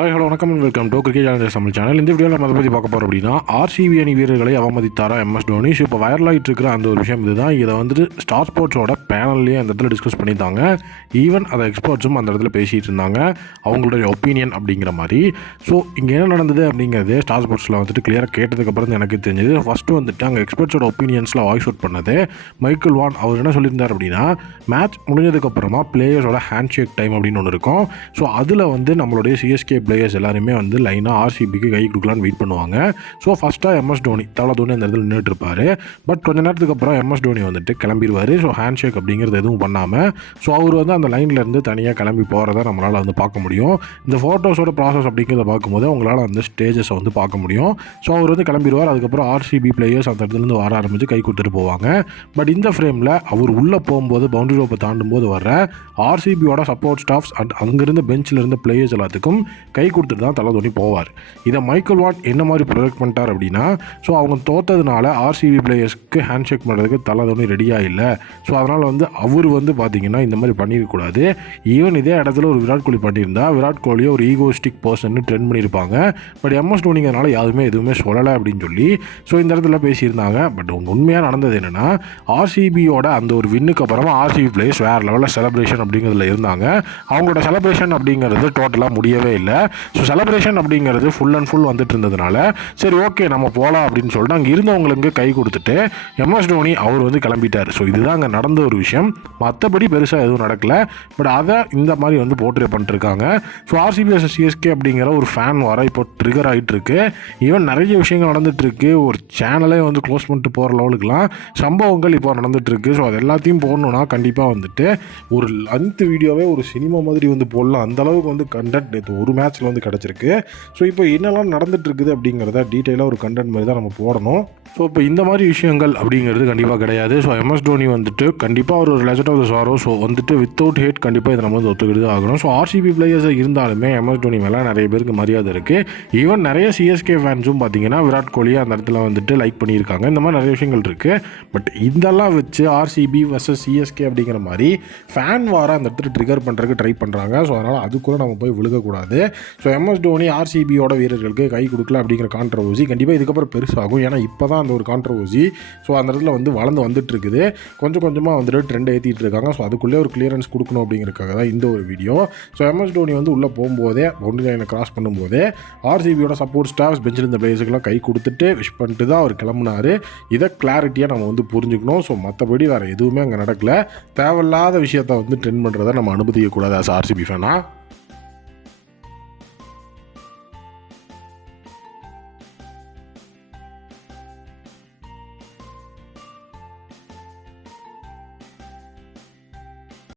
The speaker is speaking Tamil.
ஹாய் ஹலோ வணக்கம் welcome to cricket channel Tamil channel இந்த வீடியோவில் நம்ம அதை பற்றி பார்க்க போகிறோம் அப்படின்னா ஆர்சிபி அணி வீரர்களை அவமதித்தாரா எம்எஸ் தோனி? ஸோ இப்போ வைரலாகிட்டு இருக்கிற அந்த ஒரு விஷயம் இதுதான். இதை வந்துட்டு ஸ்டார் ஸ்போர்ட்ஸோட பேனல்லையும் அந்த இடத்துல டிஸ்கஸ் பண்ணியிருந்தாங்க. ஈவன் அதை எக்ஸ்பர்ட்ஸும் அந்த இடத்துல பேசிகிட்டு இருந்தாங்க. அவங்களுடைய ஒப்பீனியன் அப்படிங்கிற மாதிரி. ஸோ இங்கே என்ன நடந்தது அப்படிங்கிறது ஸ்டார் ஸ்போர்ட்ஸில் வந்துட்டு கிளியராக கேட்டதுக்கப்புறம் தான் எனக்கு தெரிஞ்சது. ஃபஸ்ட்டு வந்துட்டு அங்கே எக்ஸ்பர்ட்ஸோட ஒப்பீனியன்ஸில் வாய்ஸ் அவுட் பண்ணது. மைக்கேல் வான் அவர் என்ன சொல்லியிருந்தார் அப்படின்னா மேட்ச் முடிஞ்சதுக்கப்புறமா பிளேயர்ஸோட ஹேண்ட் ஷேக் டைம் அப்படின்னு ஒன்று இருக்கும். ஸோ அதில் வந்து நம்மளுடைய சிஎஸ்கே பிளேயர்ஸ் எல்லாருமே வந்து லைனாக ஆர்சிபிக்கு கை கொடுக்கலான்னு வெயிட் பண்ணுவாங்க. ஸோ ஃபஸ்ட்டாக எம்எஸ் தோனி தவளை தோனி அந்த இடத்துல நின்றுட்டு இருப்பார். பட் கொஞ்ச நேரத்துக்கு அப்புறம் எம்எஸ் தோனி வந்துட்டு கிளம்பிடுவார் ஸோ ஹேண்ட் ஷேக் அப்படிங்கிறது எதுவும் பண்ணாமல் ஸோ அவர் வந்து அந்த லைன்லேருந்து தனியாக கிளம்பி போகிறத நம்மளால் வந்து பார்க்க முடியும். இந்த ஃபோட்டோஸோட ப்ராசஸ் அப்படிங்கிறத பார்க்கும்போது உங்களால் அந்த ஸ்டேஜஸை வந்து பார்க்க முடியும். ஸோ அவர் வந்து கிளம்பிடுவார் அதுக்கப்புறம் ஆர்சிபி பிளேயர்ஸ் அந்த இடத்துலேருந்து வர ஆரம்பித்து கை கொடுத்துட்டு போவாங்க. பட் இந்த ஃப்ரேமில் அவர் உள்ளே போகும்போது பவுண்டரி ரோப்பை தாண்டும் போது வர ஆர்சிபியோட சப்போர்ட் ஸ்டாஃப்ஸ் அண்ட் அங்கேருந்து பெஞ்சில் இருந்த பிளேயர்ஸ் எல்லாத்துக்கும் கை கொடுத்துட்டு தான் தலை தோனி போவார். இதை மைக்கேல் வாட் என்ன மாதிரி ப்ரொஜெக்ட் பண்ணிட்டார் அப்படின்னா ஸோ அவங்க தோத்ததுனால ஆர்சிபி பிளேயர்ஸ்க்கு ஹேண்ட் ஷேக் பண்ணுறதுக்கு தலை தோனி ரெடியாக இல்லை. ஸோ அதனால் வந்து அவர் வந்து பார்த்தீங்கன்னா இந்த மாதிரி பண்ணியிருக்கக்கூடாது. ஈவன் இதே இடத்துல ஒரு விராட் கோலி பண்ணியிருந்தா விராட் கோலியை ஒரு ஈகோஸ்டிக் பர்சன் ட்ரெண்ட் பண்ணியிருப்பாங்க. பட் எம்எஸ் டோனிங்கிறனால யாருமே எதுவுமே சொல்லலை அப்படின்னு சொல்லி ஸோ இந்த இடத்துல பேசியிருந்தாங்க. பட் உண்மையாக நடந்தது என்னென்னா ஆர்சிபியோட அந்த ஒரு வின்னுக்கு அப்புறமா ஆர்சிபி பிளேயர்ஸ் வேறு லெவலில் செலப்ரேஷன் அப்படிங்கிறதுல இருந்தாங்க. அவங்களோட செலப்ரேஷன் அப்படிங்கிறது டோட்டலாக முடியவே இல்லை. ஸோ செலப்ரேஷன் அப்படிங்கிறது ஃபுல் அண்ட் ஃபுல் வந்துட்டு இருந்ததுனால சரி ஓகே நம்ம போகலாம் அப்படின்னு சொல்லிட்டு அங்கே இருந்தவங்களுக்கு கை கொடுத்துட்டு எம்எஸ் தோனி அவர் வந்து கிளம்பிட்டார். ஸோ இதுதான் அங்கே நடந்த ஒரு விஷயம். மற்றபடி பெருசாக எதுவும் நடக்கல. பட் அதை இந்த மாதிரி வந்து போர்ட்ரே பண்ணிட்டுருக்காங்க. ஸோ ஆர்சிபி வர்சஸ் சிஎஸ்கே அப்படிங்கிற ஒரு ஃபேன் வர இப்போ ட்ரிகர் ஆகிட்டு இருக்கு ஈவன் நிறைய விஷயங்கள் நடந்துகிட்ருக்கு ஒரு சேனலே வந்து க்ளோஸ் பண்ணிட்டு போகிற லெவலுக்குலாம் சம்பவங்கள் இப்போ நடந்துட்டுருக்கு. ஸோ அது எல்லாத்தையும் போடணுன்னா கண்டிப்பாக வந்துட்டு ஒரு லென்த் வீடியோவே ஒரு சினிமா மாதிரி வந்து போடலாம். அந்த அளவுக்கு வந்து கண்டென்ட் நேற்று ஒரு மேட்ச்சில் வந்து கிடச்சிருக்கு. ஸோ இப்போ என்னெல்லாம் நடந்துட்டு இருக்குது அப்படிங்கிறத டீட்டெயிலாக ஒரு கண்டென்ட் மாதிரி தான் நம்ம போடணும். ஸோ இப்போ இந்த மாதிரி விஷயங்கள் அப்படிங்கிறது கண்டிப்பாக கிடையாது. ஸோ எம்எஸ் தோனி வந்துட்டு கண்டிப்பாக ஒரு legend of the sorrow so வந்துட்டு வித்தவுட் ஹேட் கண்டிப்பாக இதை நம்ம வந்து ஒத்துக்கிட்டு தான் ஆகணும். ஸோ ஆர்சிபி பிளேயர்ஸ் இருந்தாலுமே எம்எஸ் டோனி மேலே நிறைய பேருக்கு மரியாதை இருக்குது ஈவன் நிறைய சிஎஸ்கே ஃபேன்ஸும் பார்த்தீங்கன்னா விராட் கோலியை அந்த இடத்துல வந்துட்டு லைக் பண்ணியிருக்காங்க. இந்த மாதிரி நிறைய விஷயங்கள் இருக்குது பட் இதெல்லாம் வச்சு ஆர்சிபி வர்சஸ் சிஎஸ்கே அப்படிங்கிற மாதிரி ஃபேன் வாராக அந்த இடத்துல ட்ரிகர் பண்ணுறதுக்கு ட்ரை பண்ணுறாங்க ஸோ அதனால் அதுக்குள்ளே நம்ம போய் விழுகக்கூடாது. ஸோ எம்எஸ் டோனி ஆர்சிபியோட வீரர்களுக்கு கை கொடுக்கல அப்படிங்கிற கான்ட்ரவர்சி கண்டிப்பாக இதுக்கப்புறம் பெருசாகும். ஏன்னா இப்போ தான் அந்த ஒரு கான்ட்ரவர்சி ஸோ அந்த இடத்துல வந்து வளர்ந்து வந்துட்டு இருக்குது. கொஞ்சம் கொஞ்சமாக வந்துட்டு ட்ரெண்ட் ஏற்றிட்டு இருக்காங்க. ஸோ அதுக்குள்ளே ஒரு கிளியரன்ஸ் கொடுக்கணும் அப்படிங்கிறதுக்காக தான் இந்த ஒரு வீடியோ ஸோ எம்எஸ் டோனி வந்து உள்ளே போகும்போதே பவுண்டரி லைனை கிராஸ் பண்ணும்போதே ஆர்சிபியோட சப்போர்ட் ஸ்டாஃப்ஸ் பெஞ்சில் இருந்த பிளேயர்ஸுக்கெல்லாம் கை கொடுத்துட்டு விஷ் பண்ணிட்டு தான் அவர் கிளம்புனாரு. இதை கிளாரிட்டியாக நம்ம வந்து புரிஞ்சுக்கணும். ஸோ மற்றபடி வேறு எதுவுமே அங்கே நடக்கல. தேவையில்லாத விஷயத்த வந்து ட்ரெண்ட் பண்ணுறதை நம்ம அனுமதிக்கக்கூடாது ஆஸ் ஆர்சிபி ஃபேனாக